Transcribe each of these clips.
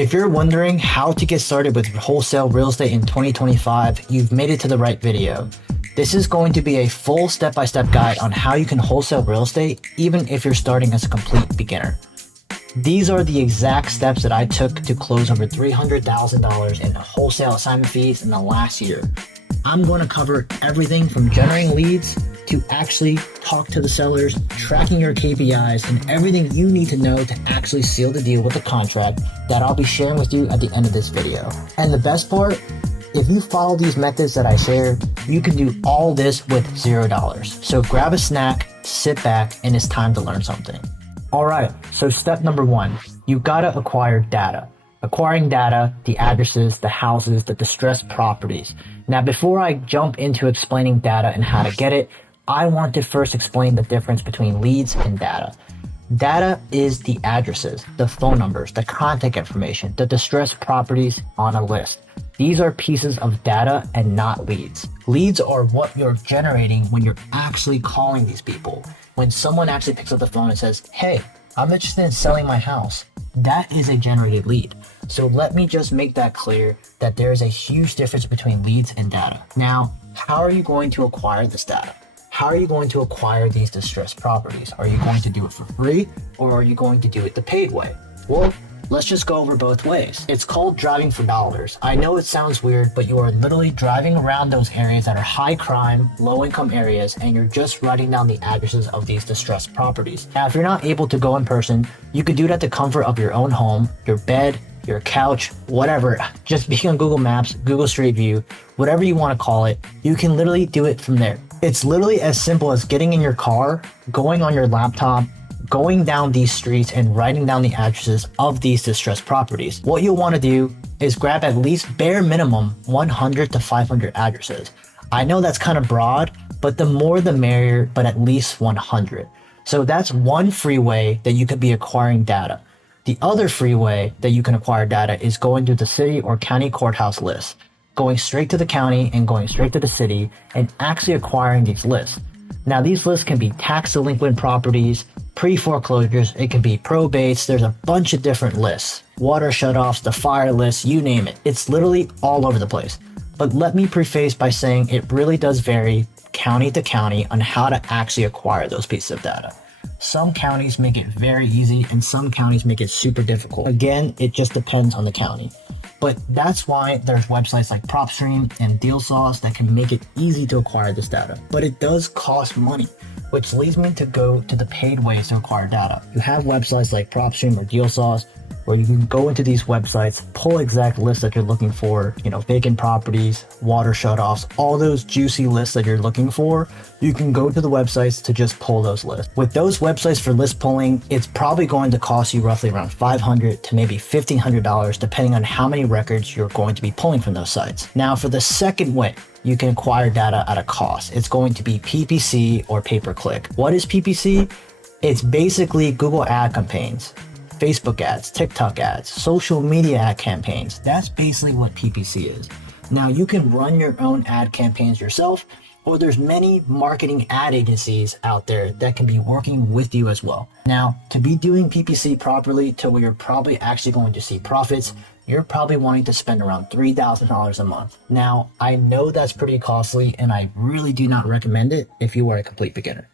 If you're wondering how to get started with wholesale real estate in 2025, you've made it to the right video. This is going to be a full step-by-step guide on how you can wholesale real estate, even if you're starting as a complete beginner. These are the exact steps that I took to close over $300,000 in wholesale assignment fees in the last year. I'm going to cover everything from generating leads to actually talk to the sellers, tracking your KPIs, and everything you need to know to actually seal the deal with the contract that I'll be sharing with you at the end of this video. And the best part, if you follow these methods that I share, you can do all this with $0. So grab a snack, sit back, and it's time to learn something. All right, so step number one, you've got to acquire data. Acquiring data, the addresses, the houses, the distressed properties. Now, before I jump into explaining data and how to get it, I want to first explain the difference between leads and data. Data is the addresses, the phone numbers, the contact information, the distressed properties on a list. These are pieces of data and not leads. Leads are what you're generating when you're actually calling these people. When someone actually picks up the phone and says, hey, I'm interested in selling my house. That is a generated lead. So let me just make that clear that there is a huge difference between leads and data. Now, how are you going to acquire this data? How are you going to acquire these distressed properties? Are you going to do it for free or are you going to do it the paid way? Well, let's just go over both ways. It's called driving for dollars. I know it sounds weird, but you are literally driving around those areas that are high crime, low income areas, and you're just writing down the addresses of these distressed properties. Now, if you're not able to go in person, you could do it at the comfort of your own home, your bed, your couch, whatever. Just be on Google Maps, Google Street View, whatever you want to call it. You can literally do it from there. It's literally as simple as getting in your car, going on your laptop, going down these streets and writing down the addresses of these distressed properties. What you'll want to do is grab at least bare minimum 100 to 500 addresses. I know that's kind of broad, but the more the merrier, but at least 100. So that's one free way that you could be acquiring data. The other free way that you can acquire data is going to the city or county courthouse lists, going straight to the county and going straight to the city and actually acquiring these lists. Now, these lists can be tax delinquent properties, pre-foreclosures, it can be probates, there's a bunch of different lists, water shutoffs, the fire list, you name it. It's literally all over the place. But let me preface by saying it really does vary county to county on how to actually acquire those pieces of data. Some counties make it very easy and some counties make it super difficult. Again, it just depends on the county. But that's why there's websites like PropStream and DealSauce that can make it easy to acquire this data. But it does cost money, which leads me to go to the paid ways to acquire data. You have websites like PropStream or DealSauce where you can go into these websites, pull exact lists that you're looking for, vacant properties, water shutoffs, all those juicy lists that you're looking for. You can go to the websites to just pull those lists. With those websites for list pulling, it's probably going to cost you roughly around $500 to maybe $1,500, depending on how many records you're going to be pulling from those sites. Now, for the second way, you can acquire data at a cost. It's going to be PPC or pay-per-click. What is PPC? It's basically Google ad campaigns, Facebook ads, TikTok ads, social media ad campaigns. That's basically what PPC is. Now, you can run your own ad campaigns yourself, or there's many marketing ad agencies out there that can be working with you as well. Now, to be doing PPC properly to where you're probably actually going to see profits, you're probably wanting to spend around $3,000 a month. Now, I know that's pretty costly and I really do not recommend it if you are a complete beginner.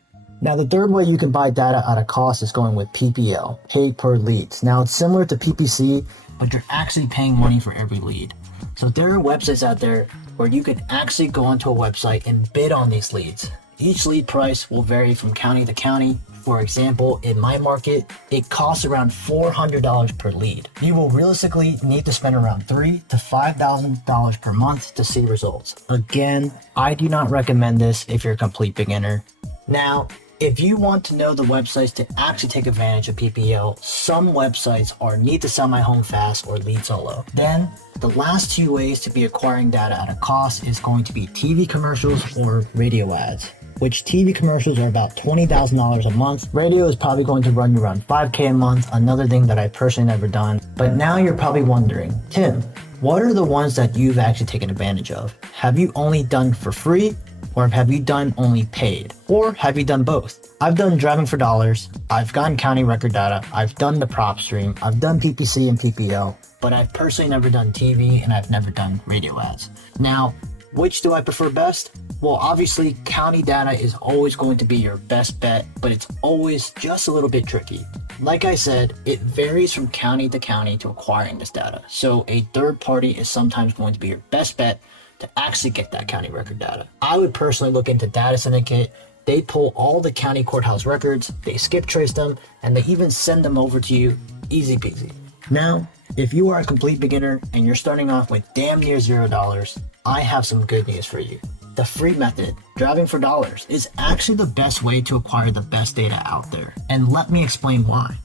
Now, the third way you can buy data at a cost is going with PPL, pay per leads. Now, it's similar to PPC, but you're actually paying money for every lead. So there are websites out there where you could actually go onto a website and bid on these leads. Each lead price will vary from county to county. For example, in my market, it costs around $400 per lead. You will realistically need to spend around $3,000 to $5,000 per month to see results. Again, I do not recommend this if you're a complete beginner. Now, if you want to know the websites to actually take advantage of PPL, some websites are Need to Sell My Home Fast or Lead Solo. Then, the last two ways to be acquiring data at a cost is going to be TV commercials or radio ads, which TV commercials are about $20,000 a month. Radio is probably going to run you around $5,000 a month, another thing that I personally never done. But now you're probably wondering, Tim, what are the ones that you've actually taken advantage of? Have you only done for free Or have you done only paid? Or have you done both? I've done driving for dollars, I've gotten county record data, I've done the prop stream, I've done PPC and PPO, but I've personally never done TV and I've never done radio ads. Now, which do I prefer best? Well, obviously, county data is always going to be your best bet, but it's always just a little bit tricky. Like I said, it varies from county to acquiring this data. So a third party is sometimes going to be your best bet to actually get that county record data. I would personally look into Data Syndicate. They pull all the county courthouse records, they skip trace them, and they even send them over to you, easy peasy. Now, if you are a complete beginner and you're starting off with damn near $0, I have some good news for you. The free method, driving for dollars, is actually the best way to acquire the best data out there. And let me explain why.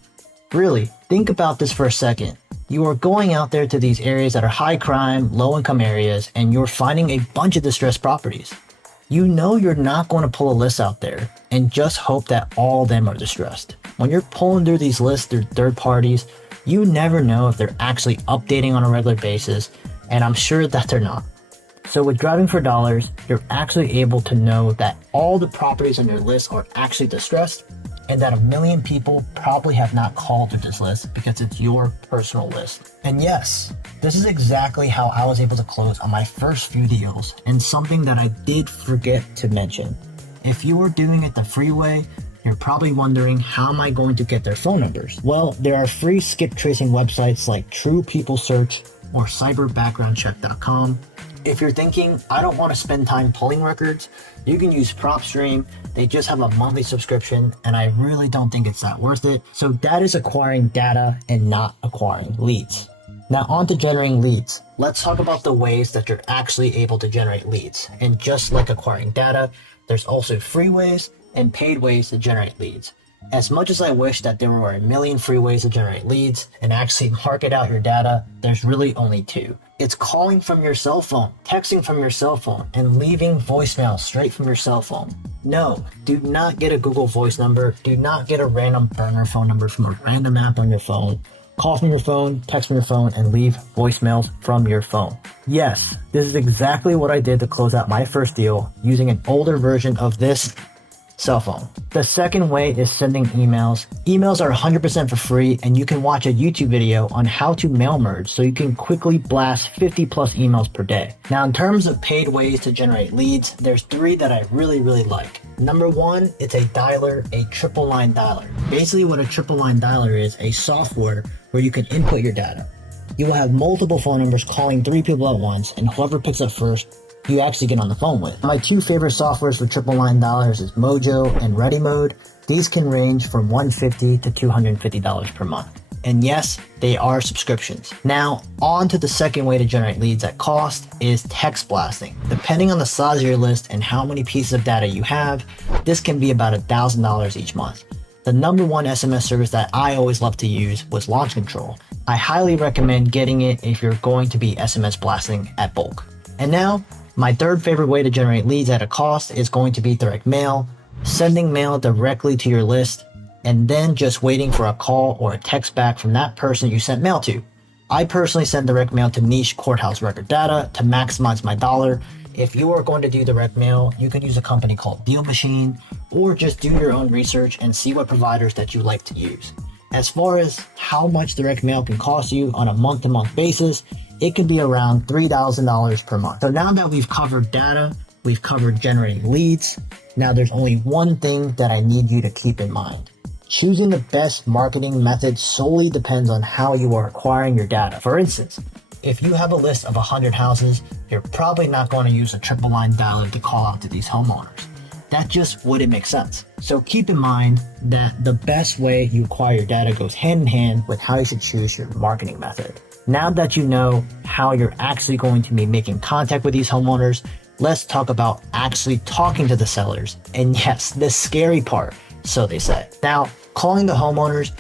Really, think about this for a second. You are going out there to these areas that are high crime, low income areas, and you're finding a bunch of distressed properties. You know you're not going to pull a list out there and just hope that all of them are distressed. When you're pulling through these lists through third parties, you never know if they're actually updating on a regular basis, and I'm sure that they're not. So with driving for dollars, you're actually able to know that all the properties on your list are actually distressed and that 1 million people probably have not called through this list because it's your personal list. And yes, this is exactly how I was able to close on my first few deals, and something that I did forget to mention. If you are doing it the free way, you're probably wondering, how am I going to get their phone numbers? Well, there are free skip tracing websites like True People Search or cyberbackgroundcheck.com. If you're thinking, I don't want to spend time pulling records, you can use PropStream. They just have a monthly subscription, and I really don't think it's that worth it. So that is acquiring data and not acquiring leads. Now on to generating leads. Let's talk about the ways that you're actually able to generate leads. And just like acquiring data, there's also free ways and paid ways to generate leads. As much as I wish that there were 1 million free ways to generate leads and actually market out your data, there's really only 2. It's calling from your cell phone, texting from your cell phone, and leaving voicemail straight from your cell phone. No, do not get a Google Voice number. Do not get a random burner phone number from a random app on your phone. Call from your phone, text from your phone, and leave voicemails from your phone. Yes, this is exactly what I did to close out my first deal using an older version of this cell phone. The second way is sending emails. Emails are 100% for free, and you can watch a YouTube video on how to mail merge so you can quickly blast 50 plus emails per day. Now, in terms of paid ways to generate leads, there's 3 that I really like. Number 1, it's a dialer, a triple line dialer. Basically what a triple line dialer is, a software where you can input your data. You will have multiple phone numbers calling 3 people at once, and whoever picks up first, you actually get on the phone with. My 2 favorite softwares for triple line dialers is Mojo and Ready Mode. These can range from $150 to $250 per month. And yes, they are subscriptions. Now, on to the second way to generate leads at cost is text blasting. Depending on the size of your list and how many pieces of data you have, this can be about $1,000 each month. The number 1 SMS service that I always love to use was Launch Control. I highly recommend getting it if you're going to be SMS blasting at bulk. And now, my third favorite way to generate leads at a cost is going to be direct mail, sending mail directly to your list, and then just waiting for a call or a text back from that person you sent mail to. I personally send direct mail to niche courthouse record data to maximize my dollar. If you are going to do direct mail, you can use a company called Deal Machine, or just do your own research and see what providers that you like to use. As far as how much direct mail can cost you on a month-to-month basis, it can be around $3,000 per month. So now that we've covered data, we've covered generating leads, now there's only one thing that I need you to keep in mind. Choosing the best marketing method solely depends on how you are acquiring your data. For instance, if you have a list of 100 houses, you're probably not going to use a triple line dialer to call out to these homeowners. That just wouldn't make sense. So keep in mind that the best way you acquire your data goes hand in hand with how you should choose your marketing method. Now that you know how you're actually going to be making contact with these homeowners, let's talk about actually talking to the sellers. And yes, the scary part, so they say. Now, calling the homeowners,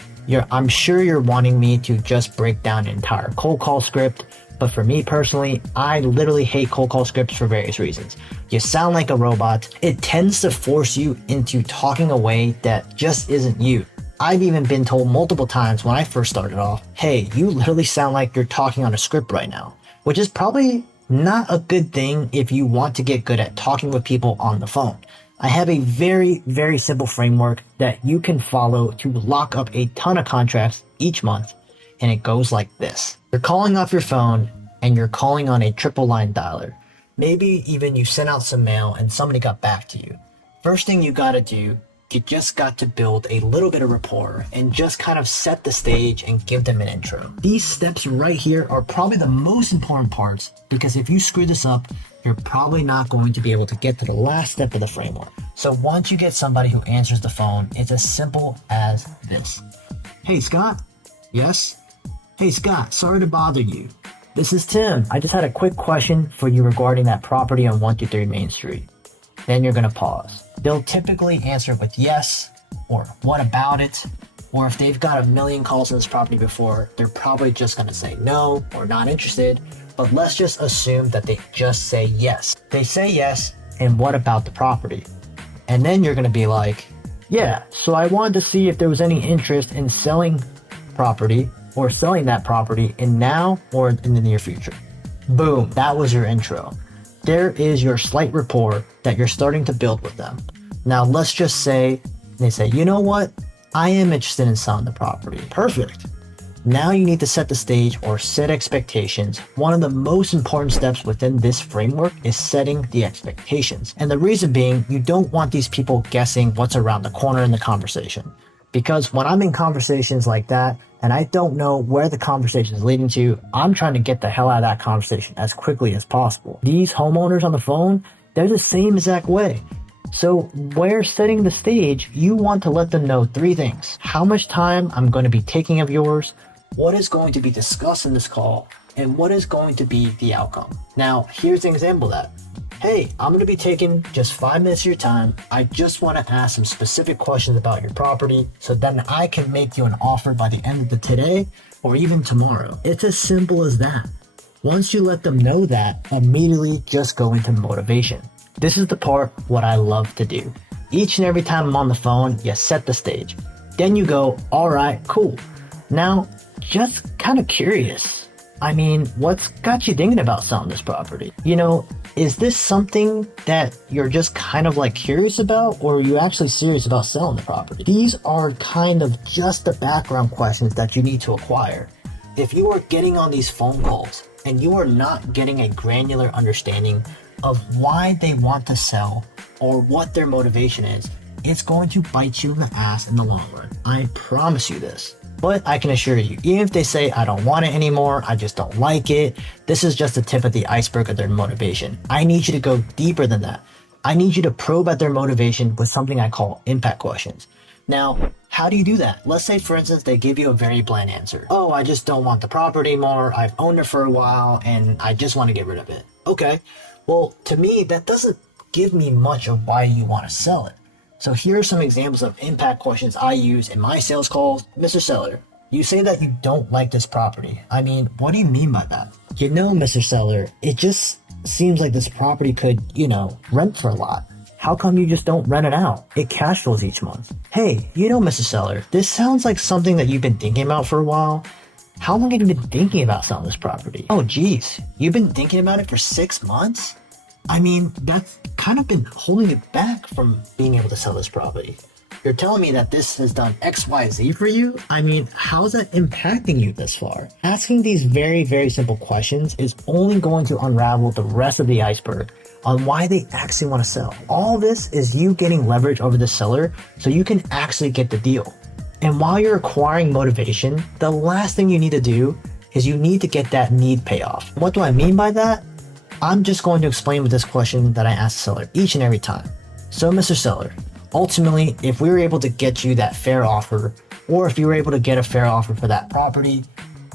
I'm sure you're wanting me to just break down an entire cold call script, but for me personally, I literally hate cold call scripts for various reasons. You sound like a robot. It tends to force you into talking a way that just isn't you. I've even been told multiple times when I first started off, hey, you literally sound like you're talking on a script right now, which is probably Not a good thing if you want to get good at talking with people on the phone. I have a very, very simple framework that you can follow to lock up a ton of contracts each month. And it goes like this. You're calling off your phone and you're calling on a triple line dialer. Maybe even you sent out some mail and somebody got back to you. First thing you gotta do, you just got to build a little bit of rapport and just kind of set the stage and give them an intro. These steps right here are probably the most important parts, because if you screw this up, you're probably not going to be able to get to the last step of the framework. So once you get somebody who answers the phone, it's as simple as this. Hey, Scott? Yes? Hey, Scott, sorry to bother you. This is Tim. I just had a quick question for you regarding that property on 123 Main Street. Then you're going to pause. They'll typically answer with yes, or what about it? Or if they've got a million calls on this property before, they're probably just going to say no or not interested. But let's just assume that they just say yes. They say yes, and what about the property? And then you're going to be like, yeah, so I wanted to see if there was any interest in selling property or selling that property in now or in the near future. Boom, that was your intro. There is your slight rapport that you're starting to build with them. Now let's just say they say, you know what? I am interested in selling the property. Perfect. Now you need to set the stage or set expectations. One of the most important steps within this framework is setting the expectations. And the reason being, you don't want these people guessing what's around the corner in the conversation. Because when I'm in conversations like that, and I don't know where the conversation is leading to, I'm trying to get the hell out of that conversation as quickly as possible. These homeowners on the phone, they're the same exact way. So where setting the stage, you want to let them know three things. How much time I'm going to be taking of yours, what is going to be discussed in this call, and what is going to be the outcome. Now, here's an example of that. Hey, I'm going to be taking just 5 minutes of your time. I just want to ask some specific questions about your property so then I can make you an offer by the end of the today or even tomorrow. It's as simple as that. Once you let them know that, immediately just go into motivation. This is the part what I love to do. Each and every time I'm on the phone, you set the stage. Then you go, all right, cool. Now, just kind of curious. I mean, what's got you thinking about selling this property? You know, is this something that you're just kind of like curious about, or are you actually serious about selling the property? These are kind of just the background questions that you need to acquire. If you are getting on these phone calls and you are not getting a granular understanding of why they want to sell or what their motivation is, it's going to bite you in the ass in the long run. I promise you this. But I can assure you, even if they say, I don't want it anymore, I just don't like it, this is just the tip of the iceberg of their motivation. I need you to go deeper than that. I need you to probe at their motivation with something I call impact questions. Now, how do you do that? Let's say, for instance, they give you a very bland answer. Oh, I just don't want the property anymore. I've owned it for a while and I just want to get rid of it. Okay, well, to me, that doesn't give me much of why you want to sell it. So here are some examples of impact questions I use in my sales calls. Mr. Seller, you say that you don't like this property. I mean, what do you mean by that? You know, Mr. Seller, it just seems like this property could, rent for a lot. How come you just don't rent it out? It cash flows each month. Hey, Mr. Seller, this sounds like something that you've been thinking about for a while. How long have you been thinking about selling this property? Oh, geez, you've been thinking about it for 6 months? I mean, that's kind of been holding it back from being able to sell this property. You're telling me that this has done X, Y, Z for you? I mean, how is that impacting you this far? Asking these very, very simple questions is only going to unravel the rest of the iceberg on why they actually want to sell. All this is you getting leverage over the seller so you can actually get the deal. And while you're acquiring motivation, the last thing you need to do is you need to get that need payoff. What do I mean by that? I'm just going to explain with this question that I ask the seller each and every time. So, Mr. Seller, ultimately, if we were able to get you that fair offer, or if you were able to get a fair offer for that property,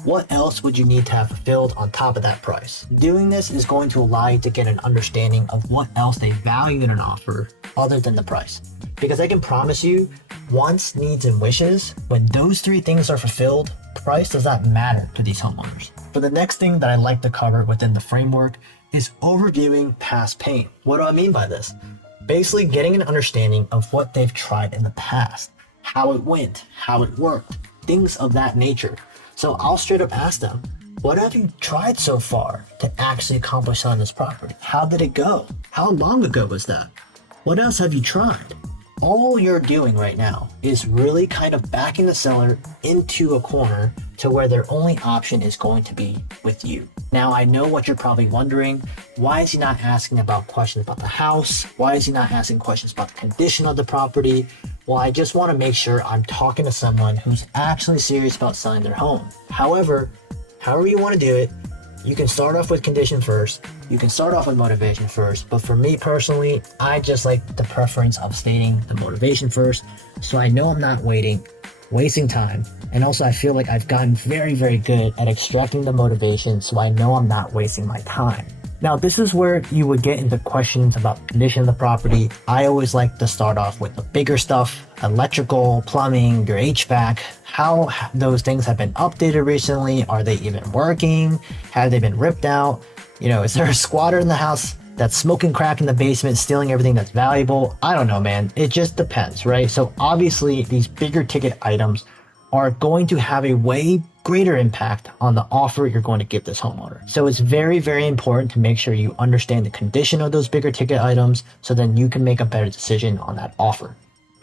what else would you need to have fulfilled on top of that price? Doing this is going to allow you to get an understanding of what else they value in an offer other than the price. Because I can promise you, wants, needs, and wishes, when those three things are fulfilled, price does not matter to these homeowners. For the next thing that I like to cover within the framework is overviewing past pain. What do I mean by this? Basically getting an understanding of what they've tried in the past, how it went, how it worked, things of that nature. So I'll straight up ask them, What have you tried so far to actually accomplish on this property? How did it go? How long ago was that? What else have you tried? All you're doing right now is really kind of backing the seller into a corner to where their only option is going to be with you. Now, I know what you're probably wondering. Why is he not asking about questions about the house? Why is he not asking questions about the condition of the property? Well, I just want to make sure I'm talking to someone who's actually serious about selling their home. However you want to do it, you can start off with condition first. You can start off with motivation first. But for me personally, I just like the preference of stating the motivation first. So I know I'm not wasting time. And also I feel like I've gotten very, very good at extracting the motivation. So I know I'm not wasting my time. Now, this is where you would get into questions about condition of the property. I always like to start off with the bigger stuff, electrical, plumbing, your HVAC, how those things have been updated recently. Are they even working? Have they been ripped out? Is there a squatter in the house that's smoking crack in the basement, stealing everything that's valuable? I don't know, man. It just depends, right? So obviously these bigger ticket items are going to have a way greater impact on the offer you're going to give this homeowner. So it's very, very important to make sure you understand the condition of those bigger ticket items so then you can make a better decision on that offer.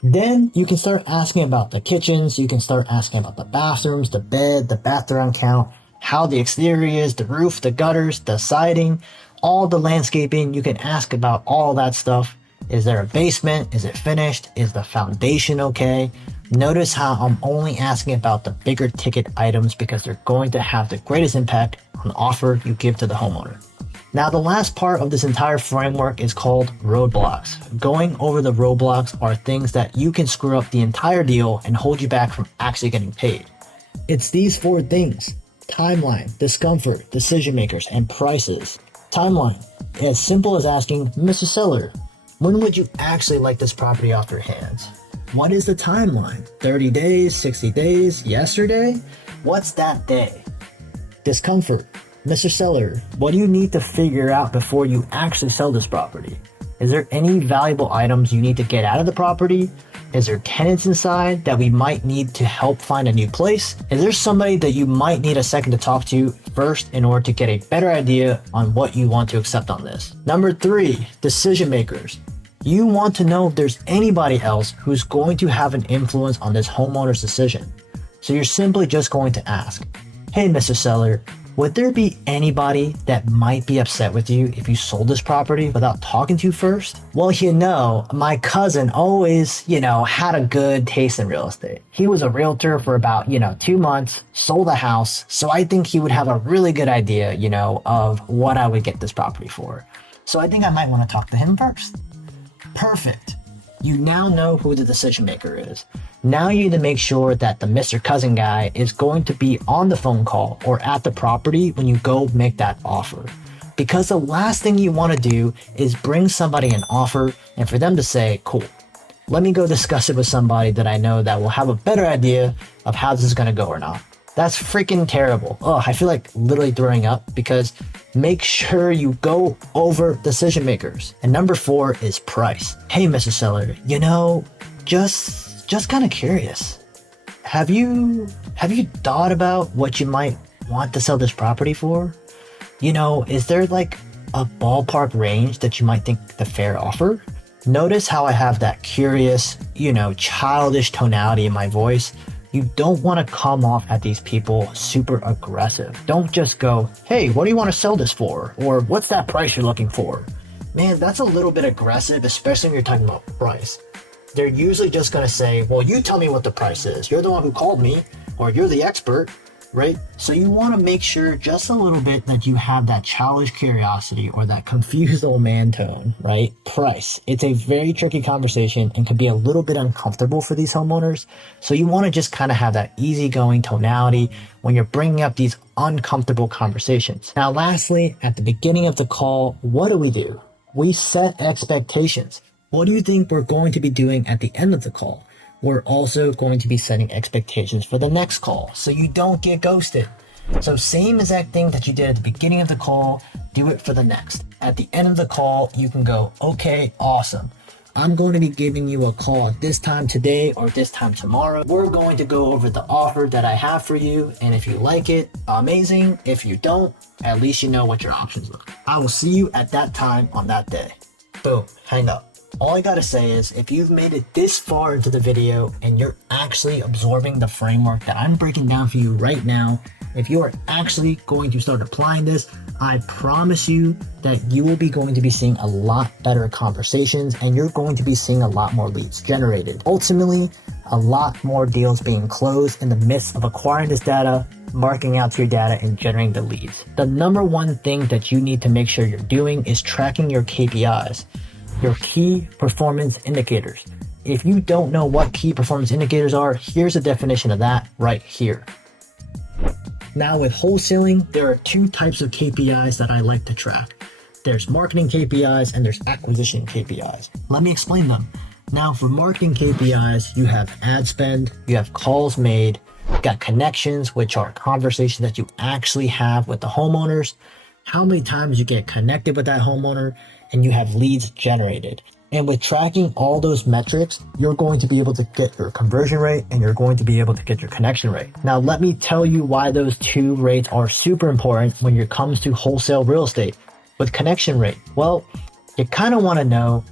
Then you can start asking about the kitchens. You can start asking about the bathrooms, the bed, the bathroom count, how the exterior is, the roof, the gutters, the siding, all the landscaping. You can ask about all that stuff. Is there a basement? Is it finished? Is the foundation okay? Notice how I'm only asking about the bigger ticket items because they're going to have the greatest impact on the offer you give to the homeowner. Now, the last part of this entire framework is called roadblocks. Going over the roadblocks are things that you can screw up the entire deal and hold you back from actually getting paid. It's these 4 things: timeline, discomfort, decision makers, and prices. Timeline, as simple as asking, Mr. Seller, when would you actually like this property off your hands? What is the timeline? 30 days, 60 days, yesterday? What's that day? Discomfort. Mr. Seller, what do you need to figure out before you actually sell this property? Is there any valuable items you need to get out of the property? Is there tenants inside that we might need to help find a new place? Is there somebody that you might need a second to talk to first in order to get a better idea on what you want to accept on this? Number 3, decision makers. You want to know if there's anybody else who's going to have an influence on this homeowner's decision. So you're simply just going to ask, hey, Mr. Seller, would there be anybody that might be upset with you if you sold this property without talking to you first? Well, my cousin always, had a good taste in real estate. He was a realtor for about, 2 months, sold a house. So I think he would have a really good idea, of what I would get this property for. So I think I might want to talk to him first. Perfect. You now know who the decision maker is. Now you need to make sure that the Mr. Cousin guy is going to be on the phone call or at the property when you go make that offer. Because the last thing you want to do is bring somebody an offer and for them to say, cool, let me go discuss it with somebody that I know that will have a better idea of how this is going to go or not. That's freaking terrible. Oh, I feel like literally throwing up because make sure you go over decision makers. And number 4 is price. Hey, Mr. Seller, just kind of curious. Have you thought about what you might want to sell this property for? Is there like a ballpark range that you might think the fair offer? Notice how I have that curious, childish tonality in my voice. You don't want to come off at these people super aggressive. Don't just go, hey, what do you want to sell this for? Or what's that price you're looking for? Man, that's a little bit aggressive, especially when you're talking about price. They're usually just going to say, well, you tell me what the price is. You're the one who called me, or you're the expert, right? So you want to make sure just a little bit that you have that childish curiosity or that confused old man tone, right? Price. It's a very tricky conversation and can be a little bit uncomfortable for these homeowners. So you want to just kind of have that easygoing tonality when you're bringing up these uncomfortable conversations. Now, lastly, at the beginning of the call, what do? We set expectations. What do you think we're going to be doing at the end of the call? We're also going to be setting expectations for the next call so you don't get ghosted. So same exact thing that you did at the beginning of the call, do it for the next. At the end of the call, you can go, okay, awesome. I'm going to be giving you a call at this time today or this time tomorrow. We're going to go over the offer that I have for you. And if you like it, amazing. If you don't, at least you know what your options are. I will see you at that time on that day. Boom, hang up. All I gotta say is, if you've made it this far into the video and you're actually absorbing the framework that I'm breaking down for you right now, if you are actually going to start applying this, I promise you that you will be going to be seeing a lot better conversations and you're going to be seeing a lot more leads generated. Ultimately, a lot more deals being closed in the midst of acquiring this data, marketing out to your data, and generating the leads. The number one thing that you need to make sure you're doing is tracking your KPIs. Your key performance indicators. If you don't know what key performance indicators are, here's a definition of that right here. Now with wholesaling, there are two types of KPIs that I like to track. There's marketing KPIs and there's acquisition KPIs. Let me explain them. Now for marketing KPIs, you have ad spend, you have calls made, you got connections, which are conversations that you actually have with the homeowners, how many times you get connected with that homeowner, and you have leads generated. And with tracking all those metrics, you're going to be able to get your conversion rate and you're going to be able to get your connection rate. Now, let me tell you why those two rates are super important when it comes to wholesale real estate. With connection rate, well, you kind of want to know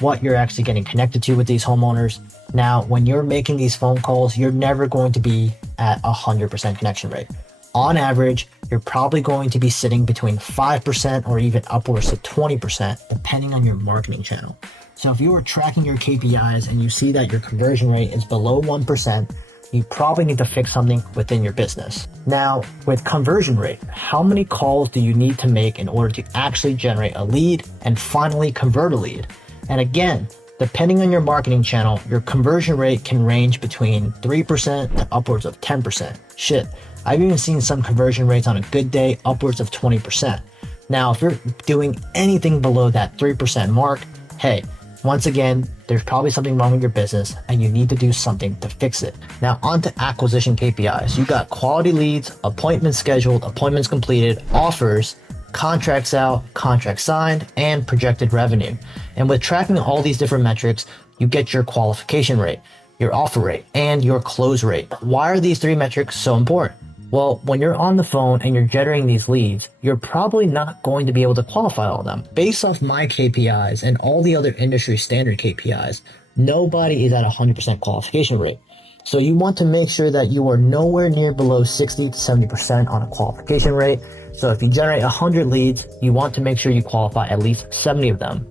what you're actually getting connected to with these homeowners. Now, when you're making these phone calls, you're never going to be at 100% connection rate. On average, you're probably going to be sitting between 5% or even upwards to 20%, depending on your marketing channel. So if you are tracking your KPIs and you see that your conversion rate is below 1%, you probably need to fix something within your business. Now, with conversion rate, how many calls do you need to make in order to actually generate a lead and finally convert a lead? And again, depending on your marketing channel, your conversion rate can range between 3% to upwards of 10%. Shit, I've even seen some conversion rates on a good day upwards of 20%. Now, if you're doing anything below that 3% mark, hey, once again, there's probably something wrong with your business and you need to do something to fix it. Now, on to acquisition KPIs. You got quality leads, appointments scheduled, appointments completed, offers, contracts out, contracts signed, and projected revenue. And with tracking all these different metrics, you get your qualification rate, your offer rate, and your close rate. Why are these three metrics so important? Well, when you're on the phone and you're generating these leads, you're probably not going to be able to qualify all of them. Based off my KPIs and all the other industry standard KPIs, nobody is at 100% qualification rate. So you want to make sure that you are nowhere near below 60 to 70% on a qualification rate. So if you generate 100 leads, you want to make sure you qualify at least 70 of them.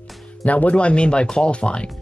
Now, what do I mean by qualifying?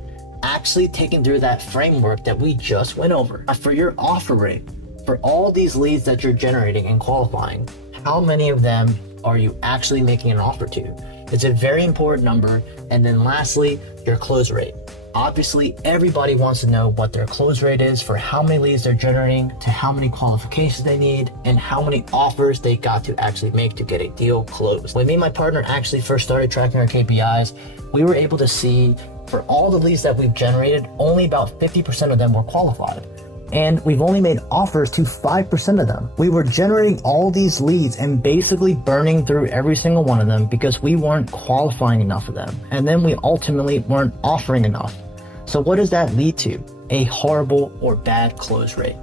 Actually taking through that framework that we just went over. For your offer rate, for all these leads that you're generating and qualifying, how many of them are you actually making an offer to? It's a very important number. And then lastly, your close rate. Obviously, everybody wants to know what their close rate is for how many leads they're generating, to how many qualifications they need, and how many offers they got to actually make to get a deal closed. When me and my partner actually first started tracking our KPIs, we were able to see for all the leads that we've generated, only about 50% of them were qualified. And we've only made offers to 5% of them. We were generating all these leads and basically burning through every single one of them because we weren't qualifying enough of them. And then we ultimately weren't offering enough. So what does that lead to? A horrible or bad close rate.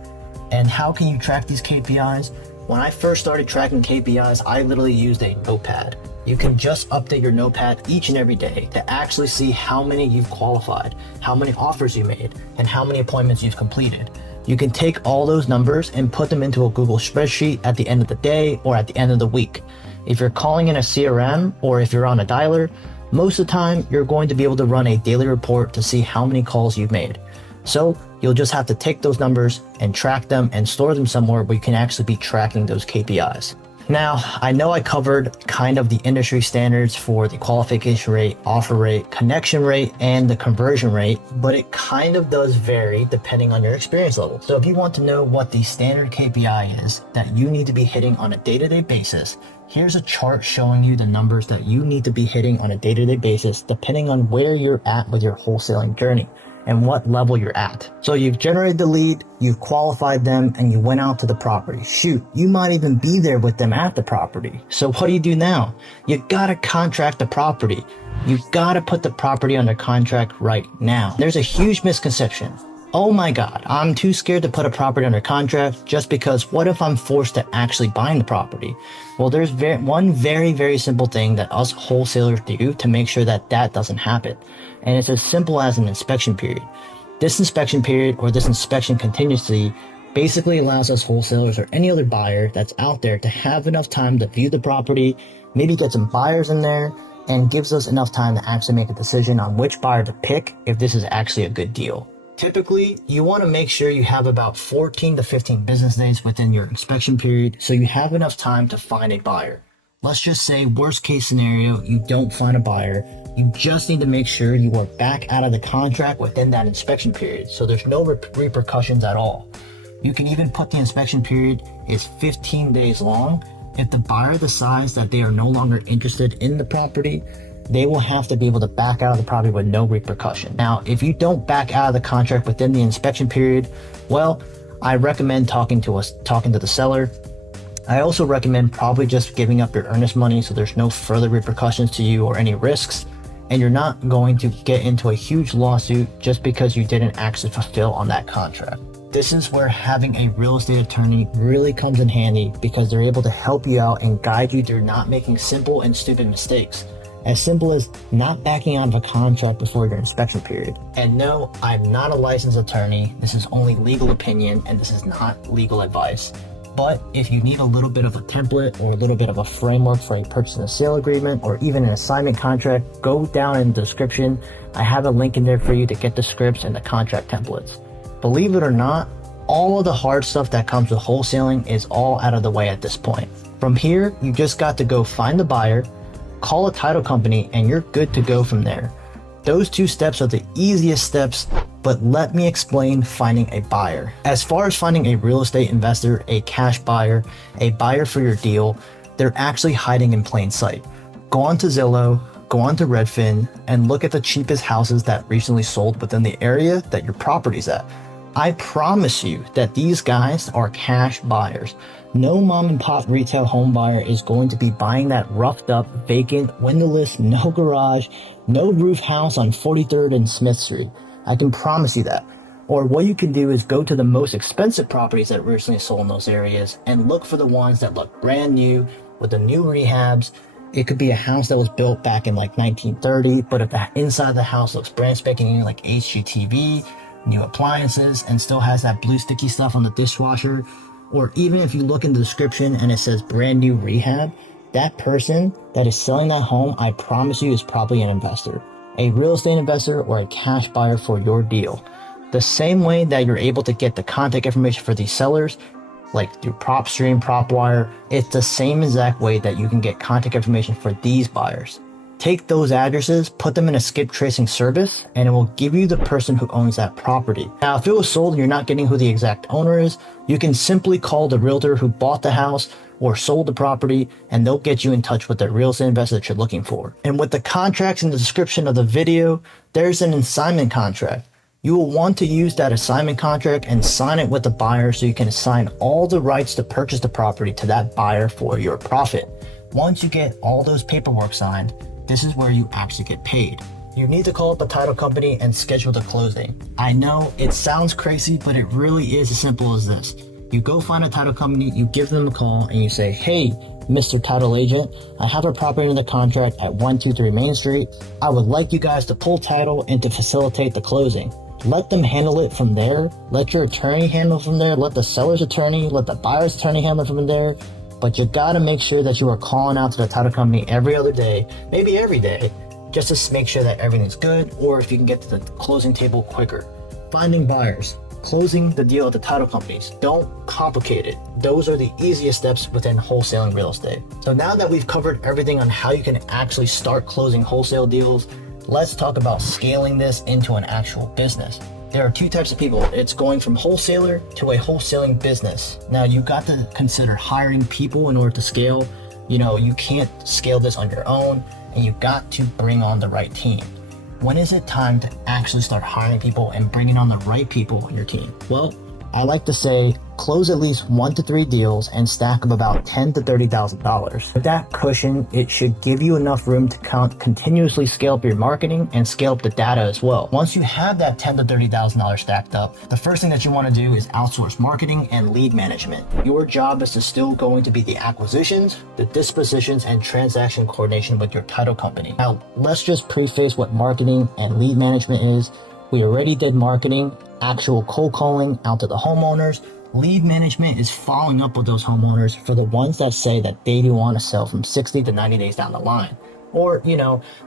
And how can you track these KPIs? When I first started tracking KPIs, I literally used a notepad. You can just update your notepad each and every day to actually see how many you've qualified, how many offers you made, and how many appointments you've completed. You can take all those numbers and put them into a Google spreadsheet at the end of the day or at the end of the week. If you're calling in a CRM or if you're on a dialer, most of the time you're going to be able to run a daily report to see how many calls you've made. So you'll just have to take those numbers and track them and store them somewhere where you can actually be tracking those KPIs. Now, I know I covered kind of the industry standards for the qualification rate, offer rate, connection rate, and the conversion rate, but it kind of does vary depending on your experience level. So if you want to know what the standard KPI is that you need to be hitting on a day-to-day basis, here's a chart showing you the numbers that you need to be hitting on a day-to-day basis depending on where you're at with your wholesaling journey. and what level you're at. So you've generated the lead, you've qualified them, and you went out to the property. Shoot, you might even be there with them at the property. So what do you do now? You gotta contract the property. You gotta put the property under contract right now. There's a huge misconception. Oh my God, I'm too scared to put a property under contract just because what if I'm forced to actually buy the property? Well, there's one very simple thing that us wholesalers do to make sure that that doesn't happen. And it's as simple as an inspection period. This inspection period or this inspection contingency basically allows us wholesalers or any other buyer that's out there to have enough time to view the property, maybe get some buyers in there, and gives us enough time to actually make a decision on which buyer to pick if this is actually a good deal. Typically, you want to make sure you have about 14 to 15 business days within your inspection period so you have enough time to find a buyer. Let's just say worst case scenario, you don't find a buyer. You just need to make sure you are back out of the contract within that inspection period so there's no repercussions at all. You can even put the inspection period is 15 days long. If the buyer decides that they are no longer interested in the property, they will have to be able to back out of the property with no repercussion. Now, if you don't back out of the contract within the inspection period, well, I recommend talking to the seller. I also recommend probably just giving up your earnest money so there's no further repercussions to you or any risks, and you're not going to get into a huge lawsuit just because you didn't actually fulfill on that contract. This is where having a real estate attorney really comes in handy because they're able to help you out and guide you through not making simple and stupid mistakes. As simple as not backing out of a contract before your inspection period. And no, I'm not a licensed attorney. This is only legal opinion and this is not legal advice. But if you need a little bit of a template or a little bit of a framework for a purchase and sale agreement or even an assignment contract, go down in the description. I have a link in there for you to get the scripts and the contract templates. Believe it or not, all of the hard stuff that comes with wholesaling is all out of the way at this point. From here, you just got to go find the buyer, call a title company, and you're good to go from there. Those two steps are the easiest steps, but let me explain finding a buyer. As far as finding a real estate investor, a cash buyer, a buyer for your deal, they're actually hiding in plain sight. Go on to Zillow, go on to Redfin, and look at the cheapest houses that recently sold within the area that your property's at. I promise you that these guys are cash buyers. No mom and pop retail home buyer is going to be buying that roughed up, vacant, windowless, no garage, no roof house on 43rd and Smith Street. I can promise you that. Or what you can do is go to the most expensive properties that recently sold in those areas and look for the ones that look brand new with the new rehabs. It could be a house that was built back in like 1930, but if the inside of the house looks brand spanking new, like HGTV, new appliances, and still has that blue sticky stuff on the dishwasher, or even if you look in the description and it says brand new rehab, that person that is selling that home, I promise you, is probably an investor, a real estate investor or a cash buyer for your deal. The same way that you're able to get the contact information for these sellers, like through PropStream, PropWire, it's the same exact way that you can get contact information for these buyers. Take those addresses, put them in a skip tracing service, and it will give you the person who owns that property. Now, if it was sold and you're not getting who the exact owner is, you can simply call the realtor who bought the house or sold the property, and they'll get you in touch with the real estate investor that you're looking for. And with the contracts in the description of the video, there's an assignment contract. You will want to use that assignment contract and sign it with the buyer so you can assign all the rights to purchase the property to that buyer for your profit. Once you get all those paperwork signed, this is where you actually get paid. You need to call up the title company and schedule the closing. I know it sounds crazy, but it really is as simple as this. You go find a title company, you give them a call, and you say, hey, Mr. Title Agent, I have a property under contract at 123 Main Street. I would like you guys to pull title and to facilitate the closing. Let them handle it from there. Let your attorney handle it from there. Let the seller's attorney, let the buyer's attorney handle it from there. But you gotta make sure that you are calling out to the title company every other day, maybe every day, just to make sure that everything's good, or if you can get to the closing table quicker. Finding buyers, closing the deal at the title companies. Don't complicate it. Those are the easiest steps within wholesaling real estate. So now that we've covered everything on how you can actually start closing wholesale deals, let's talk about scaling this into an actual business. There are two types of people. It's going from wholesaler to a wholesaling business. Now you got to consider hiring people in order to scale. You can't scale this on your own, and you got to bring on the right team. when is it time to actually start hiring people and bringing on the right people in your team? Well, I like to say close at least 1 to 3 deals and stack up about $10,000 to $30,000. With that cushion, it should give you enough room to continuously scale up your marketing and scale up the data as well. Once you have that $10,000 to $30,000 stacked up, the first thing that you want to do is outsource marketing and lead management. Your job is still going to be the acquisitions, the dispositions, and transaction coordination with your title company. Now, let's just preface what marketing and lead management is. We already did marketing, actual cold calling out to the homeowners. Lead management is following up with those homeowners for the ones that say that they do want to sell from 60 to 90 days down the line. Or,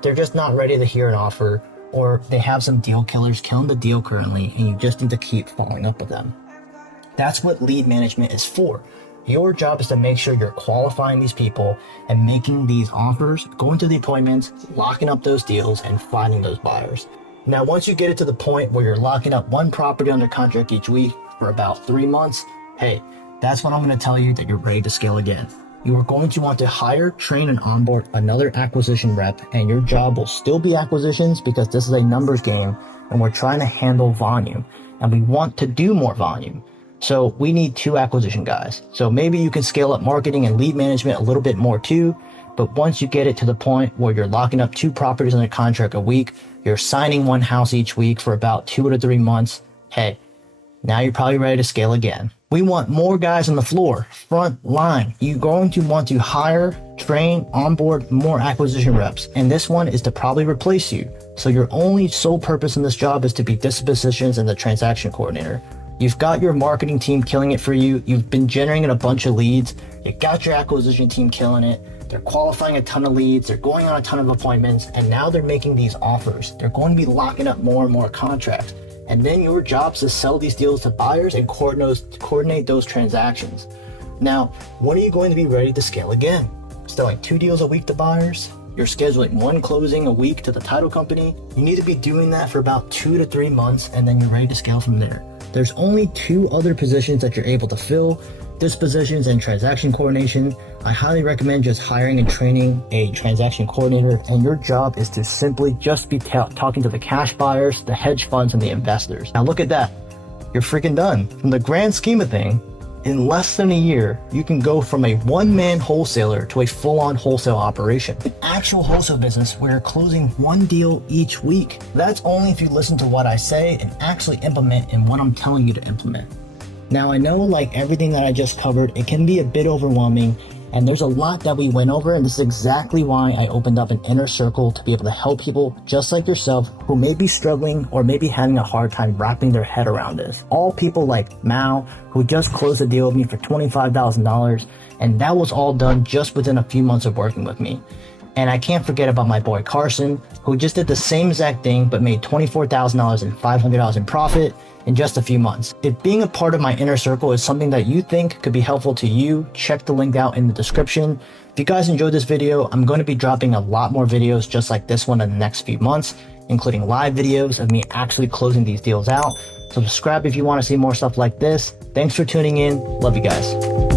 they're just not ready to hear an offer, or they have some deal killers killing the deal currently, and you just need to keep following up with them. That's what lead management is for. Your job is to make sure you're qualifying these people and making these offers, going to the appointments, locking up those deals, and finding those buyers. Now, once you get it to the point where you're locking up one property under contract each week for about 3 months, hey, that's when I'm going to tell you that you're ready to scale again. You are going to want to hire, train, and onboard another acquisition rep, and your job will still be acquisitions because this is a numbers game and we're trying to handle volume and we want to do more volume. So we need 2 acquisition guys. So maybe you can scale up marketing and lead management a little bit more too. But once you get it to the point where you're locking up 2 properties under contract a week, you're signing 1 house each week for about 2 to 3 months, hey, now you're probably ready to scale again. We want more guys on the floor, front line. You're going to want to hire, train, onboard more acquisition reps. And this one is to probably replace you. So your only sole purpose in this job is to be dispositions and the transaction coordinator. You've got your marketing team killing it for you. You've been generating a bunch of leads. You got your acquisition team killing it. They're qualifying a ton of leads. They're going on a ton of appointments. And now they're making these offers. They're going to be locking up more and more contracts. And then your job is to sell these deals to buyers and coordinate those transactions. Now, when are you going to be ready to scale again? Selling 2 deals a week to buyers? You're scheduling 1 closing a week to the title company? You need to be doing that for about 2 to 3 months, and then you're ready to scale from there. There's only 2 other positions that you're able to fill, dispositions and transaction coordination. I highly recommend just hiring and training a transaction coordinator, and your job is to simply just be talking to the cash buyers, the hedge funds, and the investors. Now look at that. You're freaking done. From the grand scheme of things, in less than a year, you can go from a one-man wholesaler to a full-on wholesale operation. An actual wholesale business where you're closing 1 deal each week. That's only if you listen to what I say and actually implement in what I'm telling you to implement. Now, I know like everything that I just covered, it can be a bit overwhelming, and there's a lot that we went over, and this is exactly why I opened up an inner circle to be able to help people just like yourself who may be struggling or maybe having a hard time wrapping their head around this. All people like Mao, who just closed a deal with me for $25,000, and that was all done just within a few months of working with me. And I can't forget about my boy Carson, who just did the same exact thing but made $24,000 and $500 in profit in just a few months. If being a part of my inner circle is something that you think could be helpful to you, check the link out in the description. If you guys enjoyed this video, I'm going to be dropping a lot more videos just like this one in the next few months, including live videos of me actually closing these deals out. So subscribe if you want to see more stuff like this. Thanks for tuning in. Love you guys.